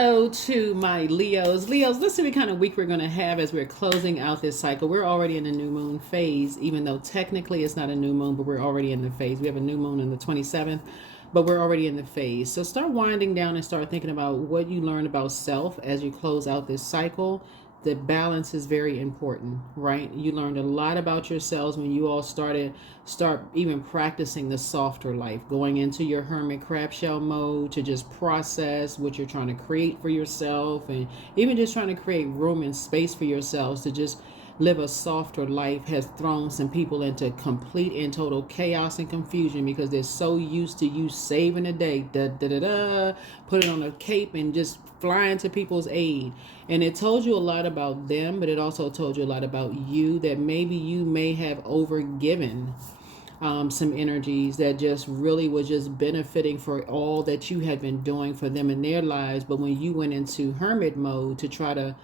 Hello to my Leos. Leos, listen to what kind of week we're going to have as we're closing out this cycle. We're already in the new moon phase, even though technically it's not a new moon, but we're already in the phase. We have a new moon on the 27th, but we're already in the phase. So start winding down and start thinking about what you learned about self as you close out this cycle. The balance is very important, right? You learned a lot about yourselves when you all start even practicing the softer life, going into your hermit crab shell mode to just process what you're trying to create for yourself, and even just trying to create room and space for yourselves to just live a softer life has thrown some people into complete and total chaos and confusion because they're so used to you saving the day, put it on a cape and just flying to people's aid. And it told you a lot about them, but it also told you a lot about you, that maybe you may have overgiven some energies that just really was just benefiting for all that you had been doing for them in their lives. But when you went into hermit mode to try to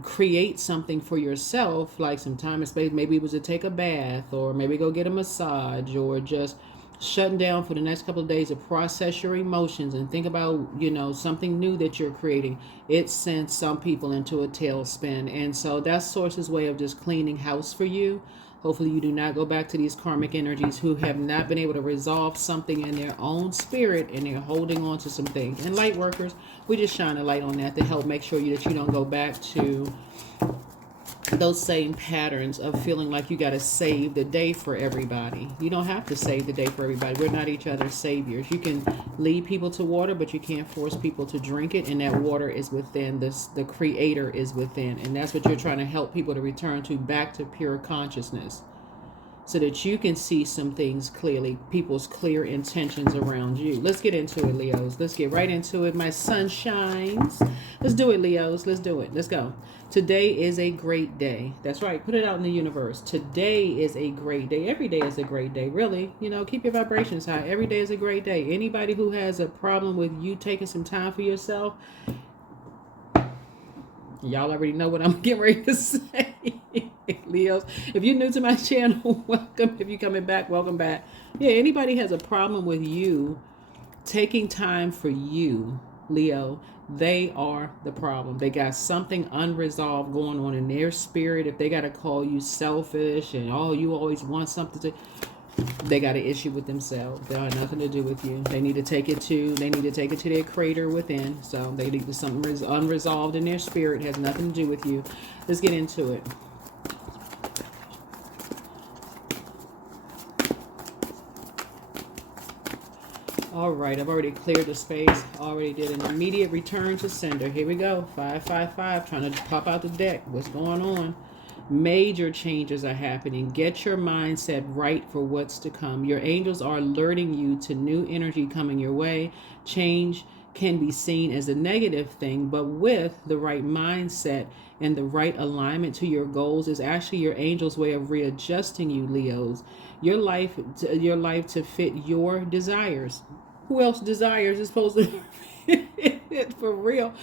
create something for yourself, like some time and space, maybe it was to take a bath or maybe go get a massage or just shutting down for the next couple of days to process your emotions and think about, something new that you're creating, it sent some people into a tailspin. And so that's Source's way of just cleaning house for you. Hopefully you do not go back to these karmic energies who have not been able to resolve something in their own spirit and they're holding on to some things. And light workers, we just shine a light on that to help make sure that you don't go back to those same patterns of feeling like you got to save the day for everybody. You don't have to save the day for everybody. We're not each other's saviors. You can lead people to water, but you can't force people to drink it. And that water is within this. The creator is within. And that's what you're trying to help people to return to, back to pure consciousness, so that you can see some things clearly, people's clear intentions around you. Let's get into it, Leos. Let's get right into it, my sunshines. Let's do it, Leos. Let's do it. Let's go. Today is a great day. That's right. Put it out in the universe. Today is a great day. Every day is a great day, really. Keep your vibrations high. Every day is a great day. Anybody who has a problem with you taking some time for yourself, y'all already know what I'm getting ready to say. Leos, if you're new to my channel, welcome. If you're coming back, welcome back. Yeah, anybody has a problem with you taking time for you, Leo, they are the problem. They got something unresolved going on in their spirit. If they got to call you selfish and, you always want something to, they got an issue with themselves. They have nothing to do with you. They need to take it to their creator within. So they need to, something unresolved in their spirit, has nothing to do with you. Let's get into it. All right, I've already cleared the space. Already did an immediate return to sender. Here we go. 555, trying to pop out the deck. What's going on? Major changes are happening. Get your mindset right for what's to come. Your angels are alerting you to new energy coming your way. Change can be seen as a negative thing, but with the right mindset and the right alignment to your goals is actually your angel's way of readjusting you, Leos. Your life to fit your desires. Who else desires is supposed to fit for real?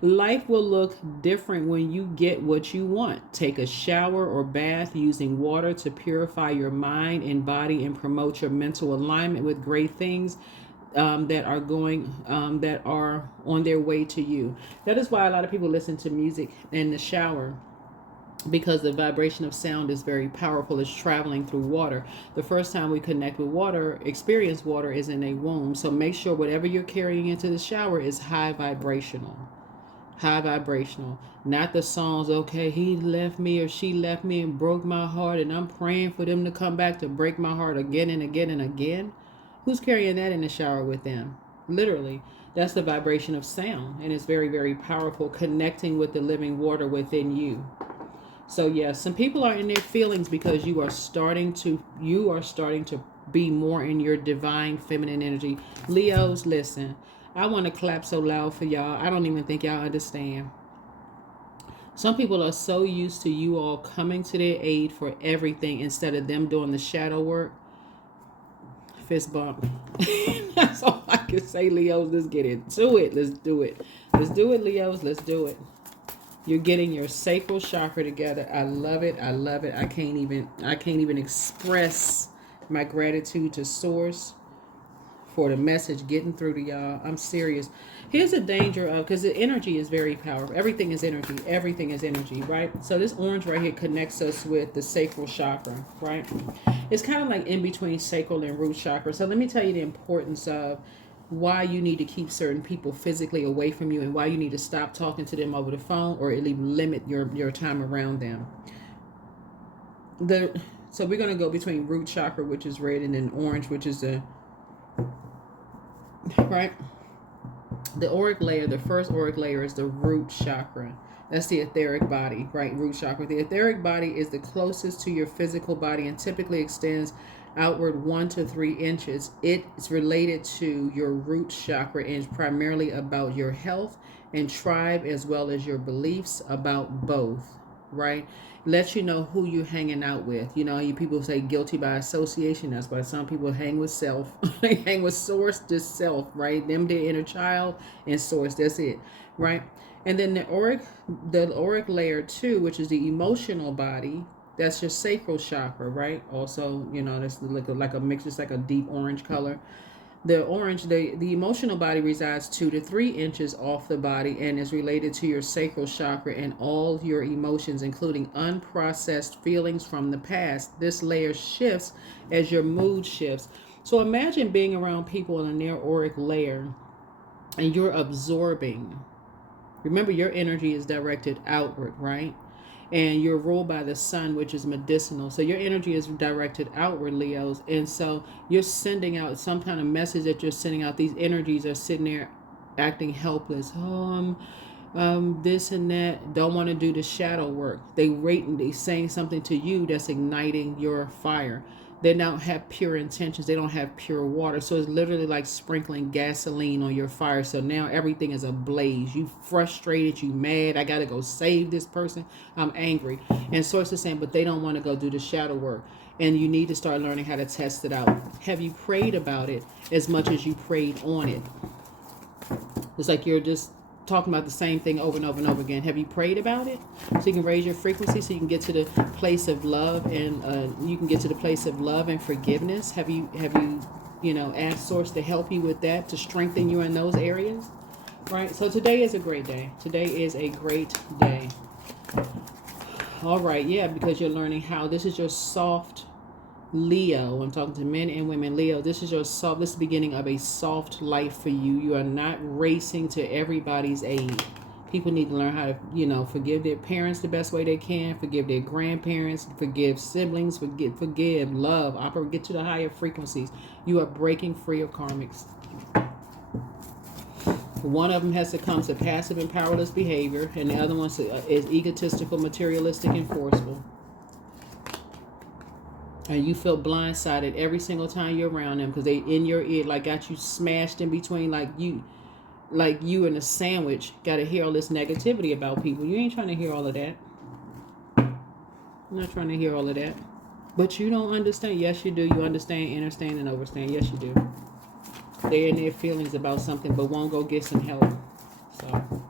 Life will look different when you get what you want. Take a shower or bath using water to purify your mind and body and promote your mental alignment with great things that are on their way to you. That is why a lot of people listen to music in the shower, because the vibration of sound is very powerful. It's traveling through water. The first time we connect with water, experience water, is in a womb. So make sure whatever you're carrying into the shower is high vibrational. High vibrational. Not the songs, okay, he left me or she left me and broke my heart and I'm praying for them to come back to break my heart again and again and again. Who's carrying that in the shower with them? Literally. That's the vibration of sound. And it's very, very powerful, connecting with the living water within you. So yes, some people are in their feelings because you are starting to be more in your divine feminine energy. Leos, listen, I want to clap so loud for y'all. I don't even think y'all understand. Some people are so used to you all coming to their aid for everything instead of them doing the shadow work. Fist bump. That's all I can say, Leos. Let's get into it. Let's do it. Let's do it, Leos. Let's do it. You're getting your sacral chakra together. I love it. I love it. I can't even express my gratitude to Source for the message getting through to y'all. I'm serious. Here's the danger of, because the energy is very powerful. Everything is energy. Everything is energy, right? So this orange right here connects us with the sacral chakra, right? It's kind of like in between sacral and root chakra. So let me tell you the importance of why you need to keep certain people physically away from you and why you need to stop talking to them over the phone or at least limit your time around them. So we're going to go between root chakra, which is red, and then orange, which is the, right? The auric layer, the first auric layer is the root chakra. That's the etheric body, right? Root chakra. The etheric body is the closest to your physical body and typically extends outward 1 to 3 inches. It's related to your root chakra and is primarily about your health and tribe as well as your beliefs about both, right? Lets you know who you're hanging out with. You know, you people say guilty by association. That's why some people hang with self. They hang with source, just self, right? Them, their inner child, and source. That's it, right? And then the auric layer 2, which is the emotional body, that's your sacral chakra, right? Also, you know, that's like a mix, just like a deep orange color. The orange, the emotional body resides 2 to 3 inches off the body and is related to your sacral chakra and all your emotions, including unprocessed feelings from the past. This layer shifts as your mood shifts. So imagine being around people in a near auric layer and you're absorbing. Remember, your energy is directed outward, right? And you're ruled by the sun, which is medicinal. So your energy is directed outward, Leos. And so you're sending out some kind of message that you're sending out. These energies are sitting there acting helpless. This and that. Don't want to do the shadow work. They saying something to you that's igniting your fire. They don't have pure intentions. They don't have pure water. So it's literally like sprinkling gasoline on your fire. So now everything is ablaze. You frustrated, you mad. I got to go save this person. I'm angry. And Source is saying, but they don't want to go do the shadow work. And you need to start learning how to test it out. Have you prayed about it as much as you prayed on it? It's like you're just talking about the same thing over and over and over again. Have you prayed about it so you can raise your frequency, so you can get to the place of love, and you can get to the place of love and forgiveness? Have you asked Source to help you with that, to strengthen you in those areas, right? So today is a great day. Today is a great day. All right, yeah, because you're learning how this is your soft Leo. I'm talking to men and women. Leo, this is your soft, this is the beginning of a soft life for you. You are not racing to everybody's aid. People need to learn how to, forgive their parents the best way they can, forgive their grandparents, forgive siblings, forgive, love, get to the higher frequencies. You are breaking free of karmics. One of them has to come to passive and powerless behavior, and the other one is egotistical, materialistic, and forceful. And you feel blindsided every single time you're around them because they in your ear, like got you smashed in between, like you in a sandwich. Got to hear all this negativity about people. You ain't trying to hear all of that. I'm not trying to hear all of that. But you don't understand. Yes, you do. You understand, understand, and overstand. Yes, you do. They're in their feelings about something, but won't go get some help. So.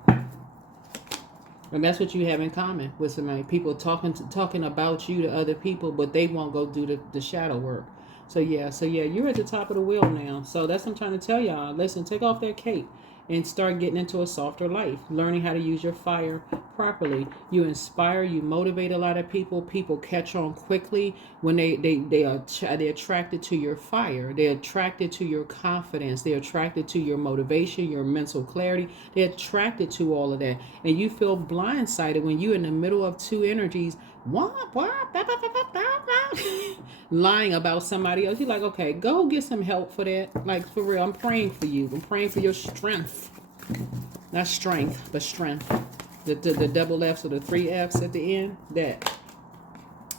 And that's what you have in common with somebody. People talking about you to other people, but they won't go do the shadow work. So yeah, you're at the top of the wheel now. So that's what I'm trying to tell y'all. Listen, take off that cape and start getting into a softer life, learning how to use your fire properly. You inspire, you motivate a lot of people. People catch on quickly when they're attracted to your fire. They're attracted to your confidence. They're attracted to your motivation, your mental clarity. They're attracted to all of that. And you feel blindsided when you're in the middle of two energies, lying about somebody else. You're like, okay, go get some help for that. Like, for real, I'm praying for you. I'm praying for your strength. Not strength, but strength. The double F's or the 3 F's at the end. That.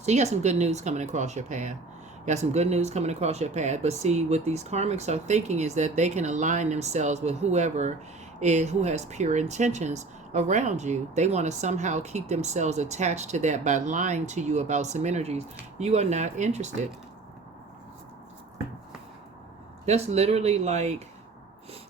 So you got some good news coming across your path. You got some good news coming across your path. But see, what these karmics are thinking is that they can align themselves with who has pure intentions around you. They want to somehow keep themselves attached to that by lying to you about some energies. You are not interested. That's literally like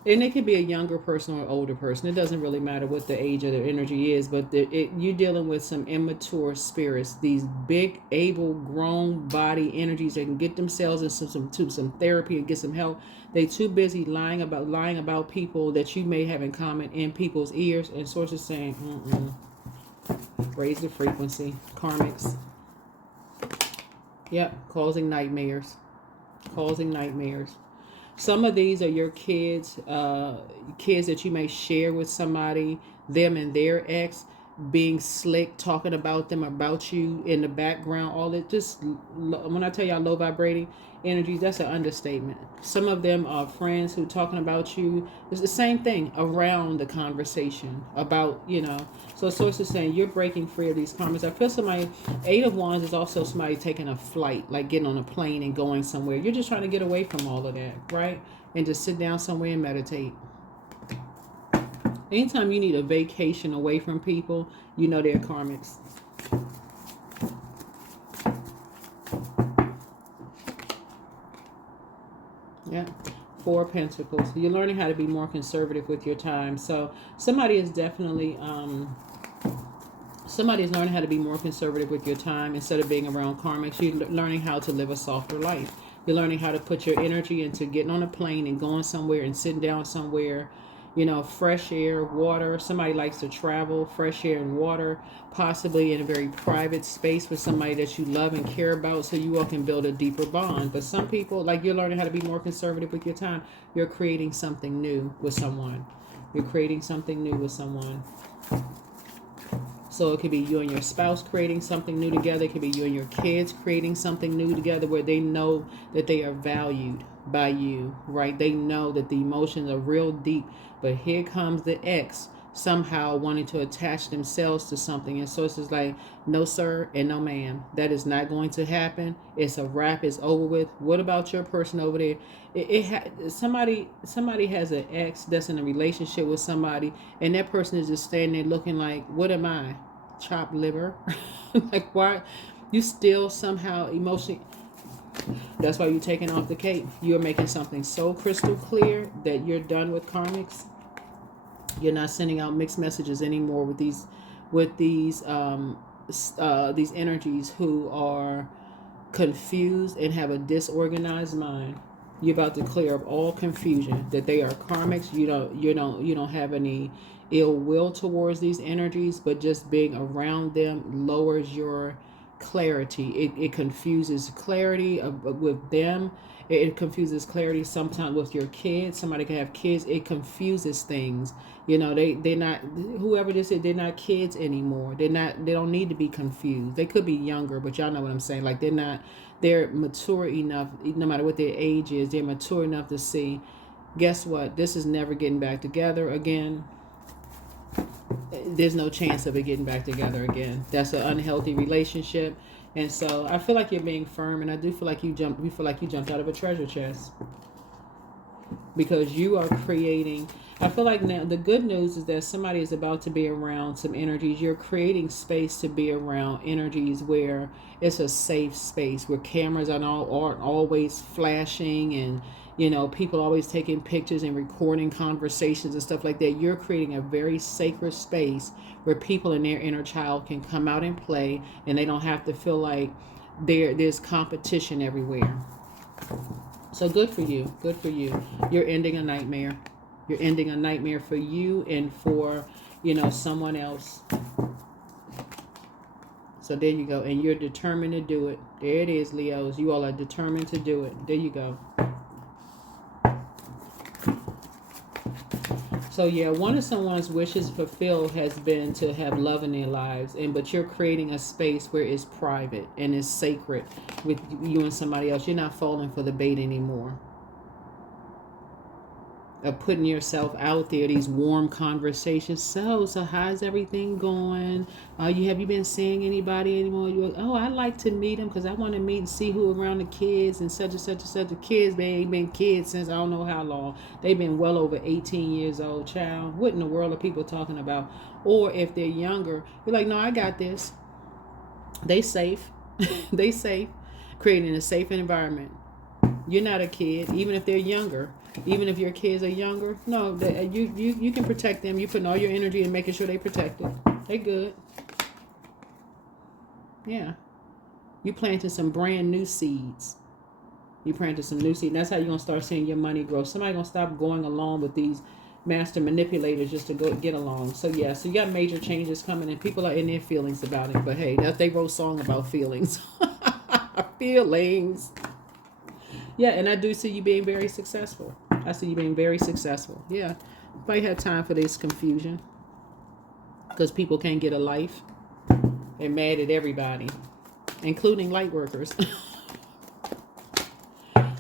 And it could be a younger person or an older person. It doesn't really matter what the age of the energy is, but you're dealing with some immature spirits. These big, able, grown body energies that can get themselves into some therapy and get some help. They too busy lying about people that you may have in common in people's ears, and sources saying, raise the frequency. Karmics. Yep, causing nightmares. Causing nightmares. Some of these are your kids, kids that you may share with somebody, them and their ex, being slick, talking about them, about you in the background, all that. Just when I tell y'all low vibrating energies, that's an understatement. Some of them are friends who talking about you. It's the same thing around the conversation about, So source is saying you're breaking free of these karmas. I feel somebody, 8 of Wands is also somebody taking a flight, like getting on a plane and going somewhere. You're just trying to get away from all of that, right? And just sit down somewhere and meditate. Anytime you need a vacation away from people, they're karmics. Yeah. 4 of Pentacles. You're learning how to be more conservative with your time. So somebody is definitely somebody's learning how to be more conservative with your time instead of being around karmics. You're learning how to live a softer life. You're learning how to put your energy into getting on a plane and going somewhere and sitting down somewhere. Fresh air, water. Somebody likes to travel, fresh air and water, possibly in a very private space with somebody that you love and care about, so you all can build a deeper bond. But some people, like, you're learning how to be more conservative with your time. You're creating something new with someone. You're creating something new with someone. So it could be you and your spouse creating something new together. It could be you and your kids creating something new together where they know that they are valued by you, right? They know that the emotions are real deep. But here comes the ex somehow wanting to attach themselves to something. And so it's just like, no sir and no ma'am. That is not going to happen. It's a wrap. It's over with. What about your person over there? Somebody has an ex that's in a relationship with somebody, and that person is just standing there looking like, what am I? Chopped liver? Like, why? You still somehow emotionally... That's why you're taking off the cape. You're making something so crystal clear that you're done with karmics. You're not sending out mixed messages anymore with these energies who are confused and have a disorganized mind. You're about to clear up all confusion. That they are karmics. You don't have any ill will towards these energies, but just being around them lowers your clarity. It confuses clarity with them. It confuses clarity sometimes with your kids. Somebody can have kids. It confuses things. They're not, whoever this is, they're not kids anymore. They don't need to be confused. They could be younger, but y'all know what I'm saying. Like, they're mature enough, no matter what their age is, they're mature enough to see, guess what? This is never getting back together again. There's no chance of it getting back together again. That's an unhealthy relationship. And so I feel like you're being firm, and I do feel like you jumped out of a treasure chest, because you are creating... I feel like now the good news is that somebody is about to be around some energies. You're creating space to be around energies where it's a safe space, where cameras aren't always flashing, and people always taking pictures and recording conversations and stuff like that. You're creating a very sacred space where people and their inner child can come out and play, and they don't have to feel like there's competition everywhere. So good for you. Good for you. You're ending a nightmare. You're ending a nightmare for you and for, someone else. So there you go. And you're determined to do it. There it is, Leos. You all are determined to do it. There you go. So yeah, one of someone's wishes fulfilled has been to have love in their lives, but you're creating a space where it's private and it's sacred with you and somebody else. You're not falling for the bait anymore of putting yourself out there, these warm conversations. So how's everything going? Have you been seeing anybody anymore? I'd like to meet them because I want to meet and see who around the kids and such and such and such. The kids, they ain't been kids since I don't know how long. They've been well over 18 years old, child. What in the world are people talking about? Or if they're younger, you're like, no, I got this. They safe. They safe. Creating a safe environment. You're not a kid, even if they're younger. Even if your kids are younger, no, you can protect them. You putting all your energy in making sure they protected. They good. Yeah. You planted some brand new seeds. You planted some new seeds. That's how you're going to start seeing your money grow. Somebody going to stop going along with these master manipulators just to go get along. So, yeah. So, you got major changes coming and people are in their feelings about it. But, hey, they wrote a song about feelings. Feelings. Yeah, and I do see you being very successful. I see you being very successful. Yeah. Nobody have time for this confusion. Because people can't get a life. They're mad at everybody. Including light workers.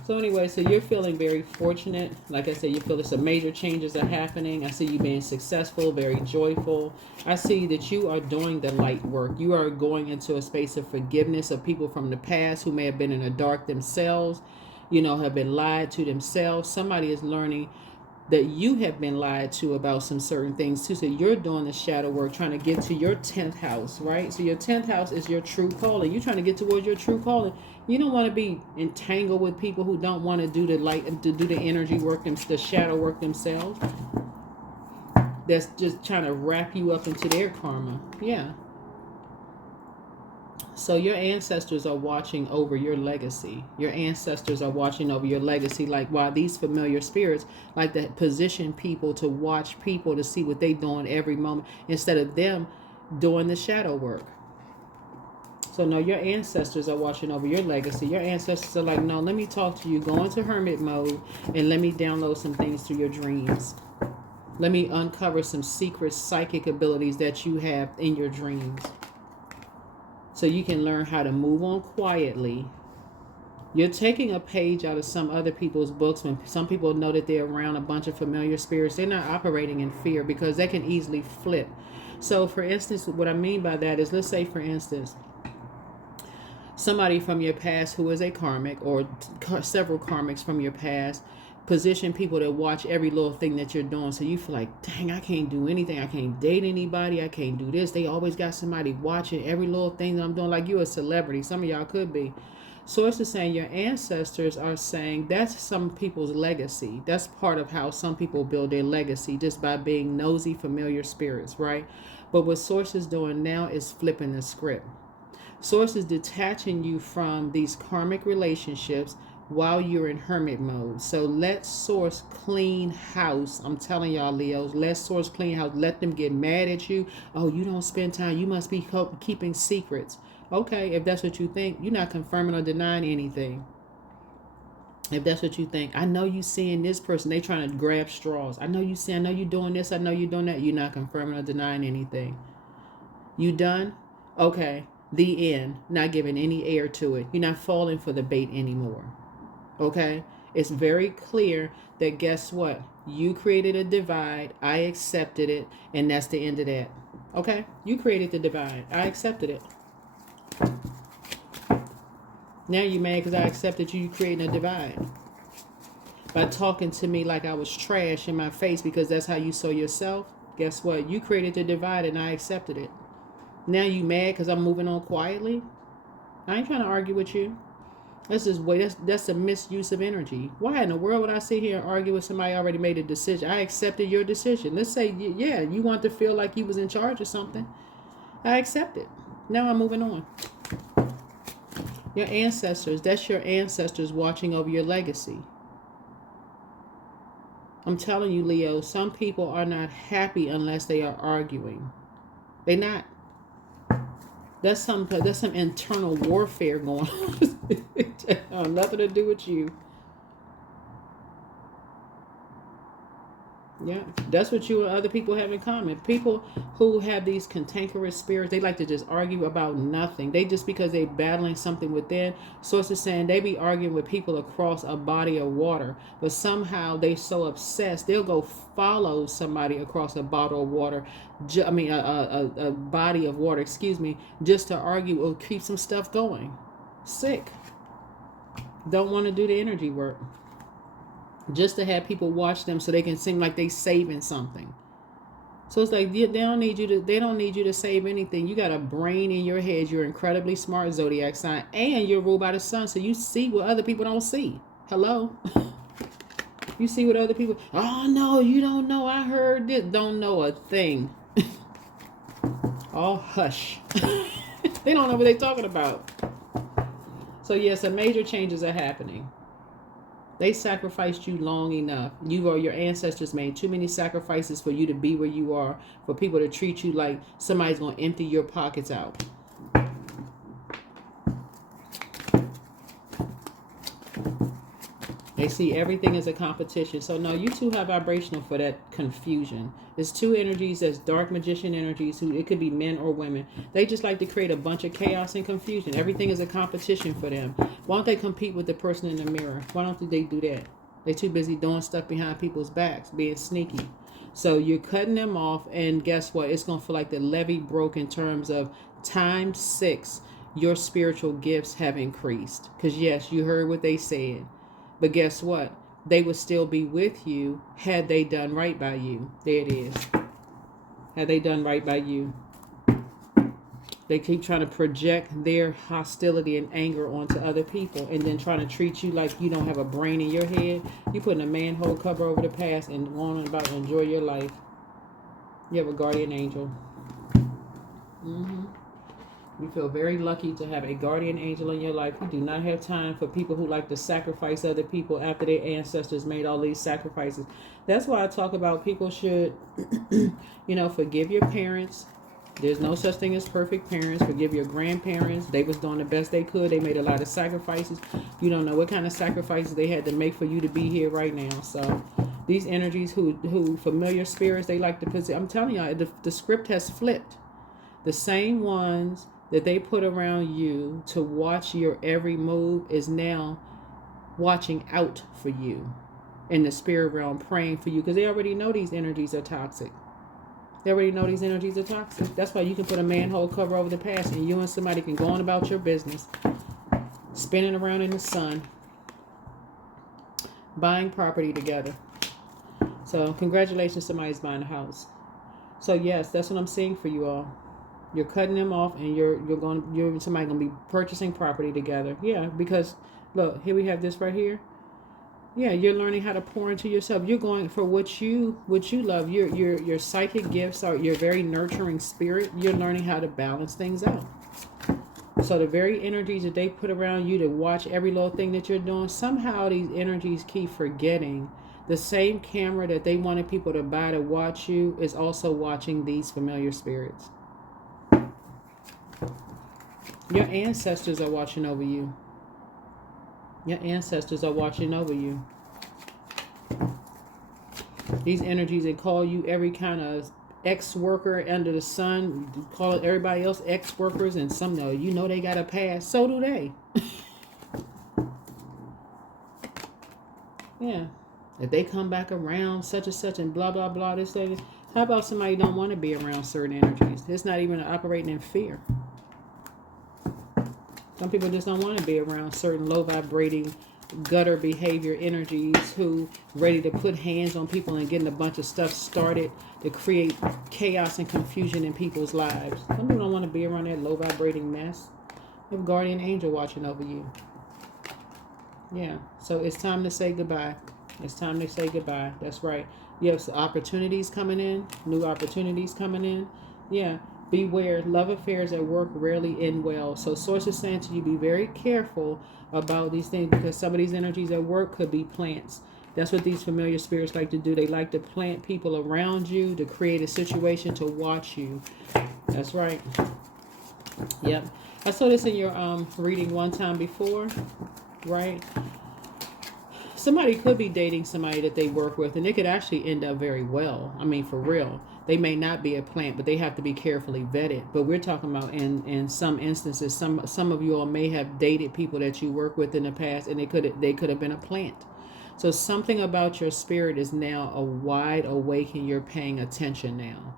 So anyway, so you're feeling very fortunate. Like I said, you feel that some major changes are happening. I see you being successful, very joyful. I see that you are doing the light work. You are going into a space of forgiveness of people from the past who may have been in the dark themselves, have been lied to themselves. Somebody is learning that you have been lied to about some certain things too. So you're doing the shadow work, trying to get to your 10th house, right? So your 10th house is your true calling. You're trying to get towards your true calling. You don't want to be entangled with people who don't want to do the light, to do the energy work, the shadow work themselves. That's just trying to wrap you up into their karma. Yeah. So your ancestors are watching over your legacy. Your ancestors are watching over your legacy. Like why these familiar spirits like to position people to watch people to see what they're doing every moment instead of them doing the shadow work. So no, your ancestors are watching over your legacy. Your ancestors are like, no, let me talk to you. Go into hermit mode and let me download some things through your dreams. Let me uncover some secret psychic abilities that you have in your dreams. So you can learn how to move on quietly. You're taking a page out of some other people's books. When some people know that they're around a bunch of familiar spirits, they're not operating in fear because they can easily flip. So for instance, what I mean by that is, let's say for instance, somebody from your past who is a karmic or several karmics from your past position people to watch every little thing that you're doing. So you feel like, dang, I can't do anything. I can't date anybody. I can't do this. They always got somebody watching every little thing that I'm doing. Like you're a celebrity. Some of y'all could be. Source is saying your ancestors are saying that's some people's legacy. That's part of how some people build their legacy, just by being nosy, familiar spirits, right? But what Source is doing now is flipping the script. Source is detaching you from these karmic relationships while you're in hermit mode. So let Source clean house. I'm telling y'all, Leos, let Source clean house. Let them get mad at you. Oh, you don't spend time. You must be keeping secrets. Okay, if that's what you think, you're not confirming or denying anything. If that's what you think, I know you seeing this person, they trying to grab straws. I know you see, I know you doing this, I know you doing that. You're not confirming or denying anything. You done? Okay, the end. Not giving any air to it. You're not falling for the bait anymore. Okay, it's very clear that guess what? You created a divide. I accepted it, and that's the end of that. Okay, you created the divide. I accepted it. Now you mad because I accepted you creating a divide by talking to me like I was trash in my face because that's how you saw yourself. Guess what? You created the divide, and I accepted it. Now you mad because I'm moving on quietly. I ain't trying to argue with you. That's just way. That's a misuse of energy. Why in the world would I sit here and argue with somebody already made a decision? I accepted your decision. Let's say, yeah, you want to feel like you was in charge of something. I accept it. Now I'm moving on. Your ancestors. That's your ancestors watching over your legacy. I'm telling you, Leo. Some people are not happy unless they are arguing. They're not. That's some internal warfare going on. Nothing to do with you. Yeah, that's what you and other people have in common. People who have these cantankerous spirits, they like to just argue about nothing. They just because they're battling something within. Sources saying they be arguing with people across a body of water, but somehow they so obsessed they'll go follow somebody across a bottle of water. A body of water. Excuse me, just to argue or keep some stuff going. Sick. Don't want to do the energy work. Just to have people watch them so they can seem like they saving something. So it's like they don't need you to save anything. You got a brain in your head. You're incredibly smart, Zodiac sign, and you're ruled by the sun, so you see what other people don't see. Hello. You see what other people, oh no, you don't know, I heard this. Don't know a thing. All hush. They don't know what they're talking about. So yes, some major changes are happening. They sacrificed you long enough. You or your ancestors made too many sacrifices for you to be where you are, for people to treat you like somebody's going to empty your pockets out. They see everything as a competition. So no, you two have vibrational for that confusion. It's two energies that's dark magician energies, who it could be men or women. They just like to create a bunch of chaos and confusion. Everything is a competition for them. Why don't they compete with the person in the mirror? Why don't they do that? They're too busy doing stuff behind people's backs, being sneaky. So you're cutting them off, and guess what? It's going to feel like the levee broke in terms of times 6. Your spiritual gifts have increased. Because yes, you heard what they said. But guess what? They would still be with you had they done right by you. There it is. Had they done right by you. They keep trying to project their hostility and anger onto other people, and then trying to treat you like you don't have a brain in your head. You putting a manhole cover over the past and going about to enjoy your life. You have a guardian angel. You feel very lucky to have a guardian angel in your life. You do not have time for people who like to sacrifice other people after their ancestors made all these sacrifices. That's why I talk about people should, forgive your parents. There's no such thing as perfect parents. Forgive your grandparents. They was doing the best they could. They made a lot of sacrifices. You don't know what kind of sacrifices they had to make for you to be here right now. So these energies who familiar spirits, they like to put, I'm telling you, the script has flipped. The same ones that they put around you to watch your every move is now watching out for you in the spirit realm, praying for you, because they already know these energies are toxic. They already know these energies are toxic. That's why you can put a manhole cover over the past, and you and somebody can go on about your business, spinning around in the sun, buying property together. So congratulations, somebody's buying a house. So yes, that's what I'm seeing for you all. You're cutting them off, and somebody gonna be purchasing property together. Yeah, because look, here we have this right here. Yeah, you're learning how to pour into yourself. You're going for what you love. Your psychic gifts are your very nurturing spirit. You're learning how to balance things out. So the very energies that they put around you to watch every little thing that you're doing, somehow these energies keep forgetting the same camera that they wanted people to buy to watch you is also watching these familiar spirits. Your ancestors are watching over you. Your ancestors are watching over you. These energies, they call you every kind of ex-worker under the sun. Call everybody else ex-workers, and some know, they got a past. So do they. Yeah. If they come back around such and such and blah, blah, blah, this, that. How about somebody don't want to be around certain energies? It's not even operating in fear. Some people just don't want to be around certain low vibrating gutter behavior energies who ready to put hands on people and getting a bunch of stuff started to create chaos and confusion in people's lives. Some people don't want to be around that low vibrating mess. You have a guardian angel watching over you. Yeah, so it's time to say goodbye. It's time to say goodbye. That's right. You have some opportunities coming in, new opportunities coming in. Yeah. Beware, love affairs at work rarely end well. So source is saying to you, be very careful about these things, because some of these energies at work could be plants. That's what these familiar spirits like to do. They like to plant people around you to create a situation to watch you. That's right. Yep. I saw this in your reading one time before, right? Somebody could be dating somebody that they work with, and it could actually end up very well. I mean, for real. They may not be a plant, but they have to be carefully vetted. But we're talking about in some instances, some of you all may have dated people that you work with in the past, and they could have been a plant. So something about your spirit is now a wide awake, and you're paying attention now.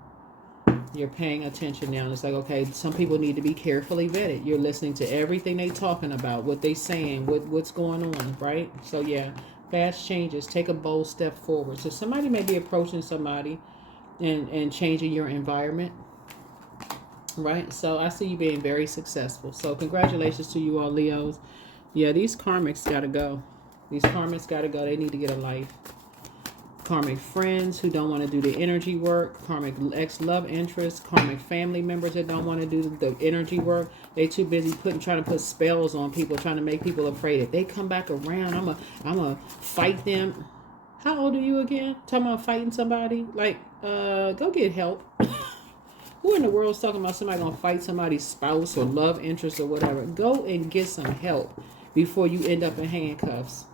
You're paying attention now. And it's like, okay, some people need to be carefully vetted. You're listening to everything they talking about, what they saying, what's going on, right? So yeah, fast changes. Take a bold step forward. So somebody may be approaching somebody and changing your environment, right? So I see you being very successful. So congratulations to you all, Leos. Yeah, these karmics gotta go. These karmics gotta go. They need to get a life. Karmic friends who don't want to do the energy work, karmic ex-love interests, karmic family members that don't want to do the energy work. They too busy trying to put spells on people, trying to make people afraid. If they come back around, I'm a fight them. How old are you again? Talking about fighting somebody? Like, go get help. Who in the world is talking about somebody gonna fight somebody's spouse or love interest or whatever? Go and get some help before you end up in handcuffs.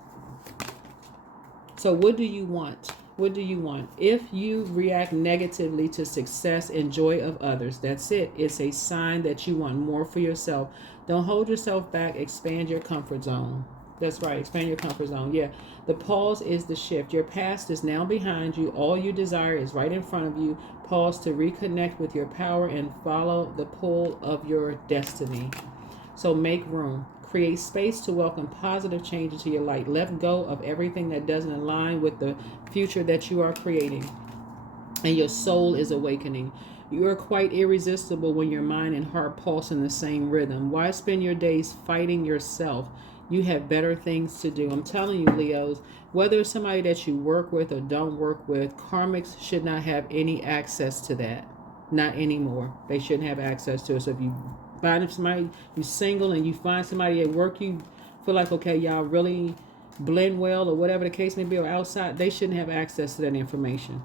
So what do you want? What do you want? If you react negatively to success and joy of others, that's it. It's a sign that you want more for yourself. Don't hold yourself back. Expand your comfort zone. That's right. Expand your comfort zone. Yeah. The pause is the shift. Your past is now behind you. All you desire is right in front of you. Pause to reconnect with your power and follow the pull of your destiny. So make room. Create space to welcome positive change into your life. Let go of everything that doesn't align with the future that you are creating. And your soul is awakening. You are quite irresistible when your mind and heart pulse in the same rhythm. Why spend your days fighting yourself? You have better things to do. I'm telling you, Leos, whether it's somebody that you work with or don't work with, karmics should not have any access to that. Not anymore. They shouldn't have access to it. So if you find somebody, you single and you find somebody at work, you feel like, okay, y'all really blend well or whatever the case may be, or outside, they shouldn't have access to that information.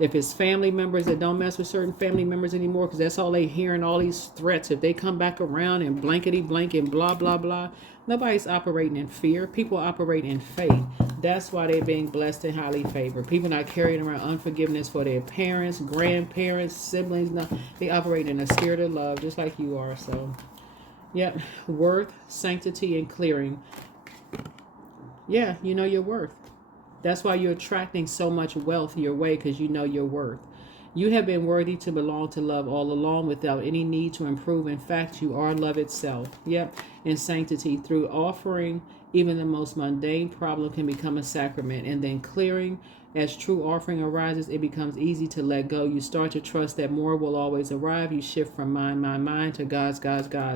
If it's family members that don't mess with certain family members anymore, because that's all they hearing, all these threats. If they come back around and blankety blank and blah, blah, blah, nobody's operating in fear. People operate in faith. That's why they're being blessed and highly favored. People not carrying around unforgiveness for their parents, grandparents, siblings. No, they operate in a spirit of love, just like you are. So, yep, worth, sanctity, and clearing. Yeah, you know your worth. That's why you're attracting so much wealth your way, because you know your worth. You have been worthy to belong to love all along without any need to improve. In fact, you are love itself. Yep. In sanctity, through offering, even the most mundane problem can become a sacrament. And then clearing, as true offering arises, it becomes easy to let go. You start to trust that more will always arrive. You shift from mind to God's.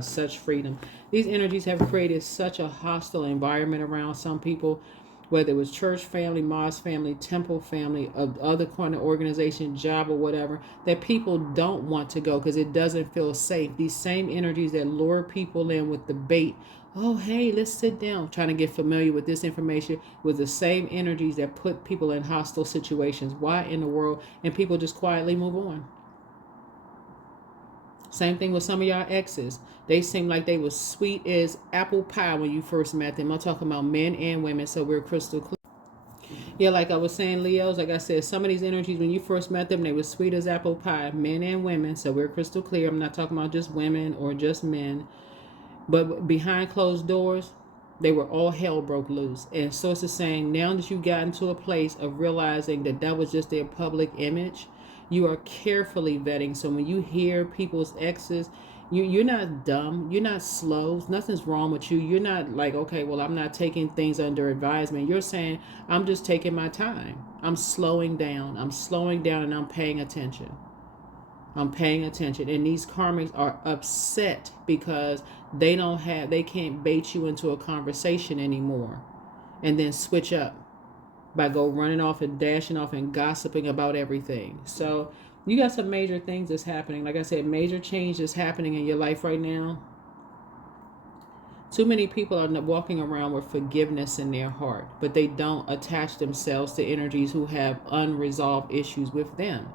Such freedom. These energies have created such a hostile environment around some people, whether it was church family, mosque family, temple family, other kind of organization, job or whatever, that people don't want to go because it doesn't feel safe. These same energies that lure people in with the bait, oh, hey, let's sit down, trying to get familiar with this information, with the same energies that put people in hostile situations. Why in the world? And people just quietly move on. Same thing with some of y'all exes. They seem like they were sweet as apple pie when you first met them. I'm talking about men and women, so we're crystal clear. Yeah, like I was saying, Leos, like I said, some of these energies, when you first met them, they were sweet as apple pie, men and women, so we're crystal clear. I'm not talking about just women or just men. But behind closed doors, they were all hell broke loose. And so it's saying, now that you've gotten to a place of realizing that that was just their public image, you are carefully vetting. So when you hear people's exes, you're not dumb. You're not slow. Nothing's wrong with you. You're not like, okay, well, I'm not taking things under advisement. You're saying, I'm just taking my time. I'm slowing down. And I'm paying attention. I'm paying attention. And these karmics are upset because they can't bait you into a conversation anymore and then switch up by go running off and dashing off and gossiping about everything. So you got some major things that's happening. Like I said, major change is happening in your life right now. Too many people are walking around with forgiveness in their heart, but they don't attach themselves to energies who have unresolved issues with them.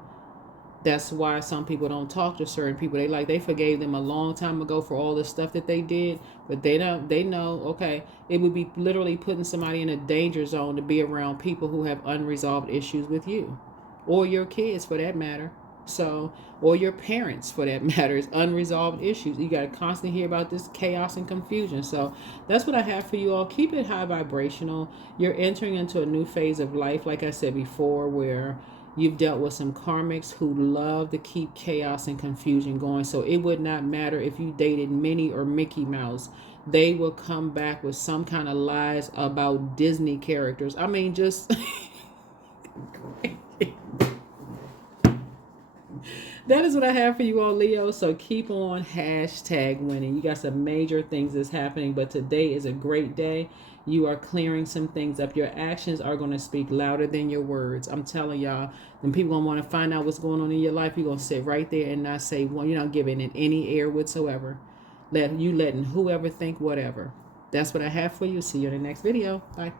That's why some people don't talk to certain people. They forgave them a long time ago for all the stuff that they did, but they know, okay, it would be literally putting somebody in a danger zone to be around people who have unresolved issues with you, or your kids for that matter. So, or your parents for that matter, is unresolved issues. You got to constantly hear about this chaos and confusion. So that's what I have for you all. Keep it high vibrational. You're entering into a new phase of life, like I said before, where you've dealt with some karmics who love to keep chaos and confusion going. So it would not matter if you dated Minnie or Mickey Mouse. They will come back with some kind of lies about Disney characters. I mean, just... That is what I have for you all, Leo. So keep on #winning. You got some major things that's happening, but today is a great day. You are clearing some things up. Your actions are going to speak louder than your words. I'm telling y'all, when people going to want to find out what's going on in your life, you're going to sit right there and not say, well, you're not giving it any air whatsoever. Letting whoever think whatever. That's what I have for you. See you in the next video. Bye.